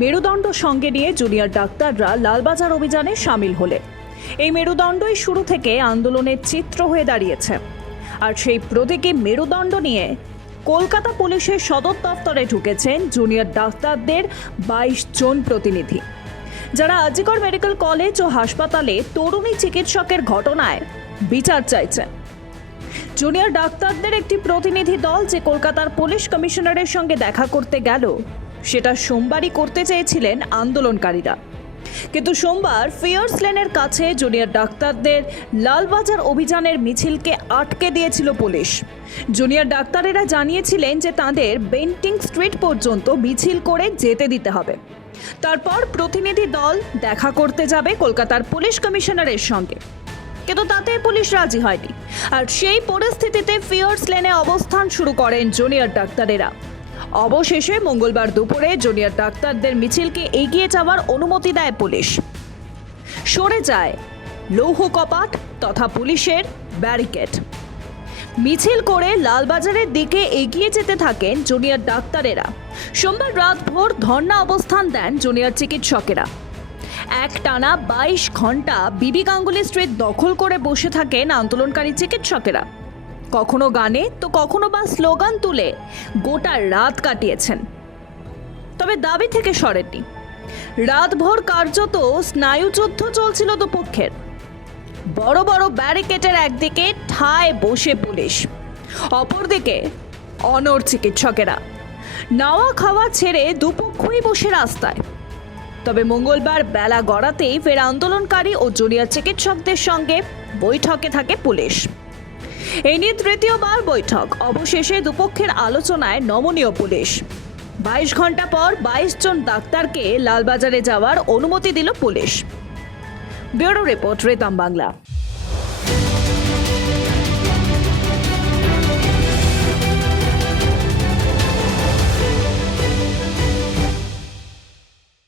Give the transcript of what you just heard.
মেরুদণ্ড সঙ্গে নিয়ে জুনিয়র ডাক্তাররা লালবাজার অভিযানে সামিল হলেন এই মেরুদণ্ডই শুরু থেকে আন্দোলনের চিত্র হয়ে দাঁড়িয়েছে। আর সেই প্রতীকী মেরুদণ্ড নিয়ে কলকাতা পুলিশের সদর দফতরে ঢুকেছেন জুনিয়র ডাক্তারদের বাইশ জন প্রতিনিধি। যারা আজিকর মেডিকেল কলেজ ও হাসপাতালে তরুণী চিকিৎসকের ঘটনায় বিচার চাইছেন জুনিয়র ডাক্তারদের একটি প্রতিনিধি দল যে কলকাতার পুলিশ কমিশনারের সঙ্গে দেখা করতে গেল সেটা সোমবারই করতে চেয়েছিলেন আন্দোলনকারীরা। কিন্তু সোমবার ফিয়ার্স লেনের কাছে জুনিয়র ডাক্তারদের লালবাজার অভিযানের মিছিলকে আটকে দিয়েছিল পুলিশ। জুনিয়র ডাক্তারেরা জানিয়েছিলেন যে তাদের বেন্টিং স্ট্রিট পর্যন্ত মিছিল করে যেতে দিতে হবে। তারপর প্রতিনিধি দল দেখা করতে যাবে কলকাতার পুলিশ কমিশনারের সঙ্গে। কিন্তু তাতে পুলিশ রাজি হয়নি। আর সেই পরিস্থিতিতে ফিয়ার্স লেনে অবস্থান শুরু করেন জুনিয়র ডাক্তারেরা। অবশেষে মঙ্গলবার দুপুরে জুনিয়র ডাক্তারদের মিছিলকে এগিয়ে যাওয়ার অনুমতি দেয় পুলিশ। সরে যায় লৌহ কপাট তথা পুলিশের ব্যারিকেড। মিছিল করে লালবাজারের দিকে এগিয়ে যেতে থাকেন জুনিয়র ডাক্তারেরা। সোমবার রাত ভোর ধর্ণা অবস্থান দেন জুনিয়র চিকিৎসকেরা। এক টানা বাইশ ঘণ্টা বিবি গাঙ্গুলি স্ট্রিট দখল করে বসে থাকেন আন্দোলনকারী চিকিৎসকেরা। কখনো গানে, তো কখনো বা স্লোগান তুলে গোটা রাত কাটিয়েছেন। তবে দাবি থেকে সরেনি। রাতভর কার্যত স্নায়ুযুদ্ধ চলছিল দুপক্ষের। বড় বড় ব্যারিকেডের একদিকে ঠায় বসে পুলিশ, অপরদিকে অনর চিকিৎসকেরা। নাওয়া খাওয়া ছেড়ে দুপক্ষই বসে রাস্তায়। তবে মঙ্গলবার বেলা গড়াতেই ফের আন্দোলনকারী ও জুনিয়র চিকিৎসকদের সঙ্গে বৈঠকে থাকে পুলিশ। এই নিয়ে তৃতীয়বার বৈঠক। অবশেষে দুপক্ষের আলোচনায় নমনীয় পুলিশ। বাইশ ঘণ্টা পর বাইশ জন ডাক্তারকে লালবাজারে যাওয়ার অনুমতি দিল পুলিশ। ব্যুরো রিপোর্ট রেতাম বাংলা।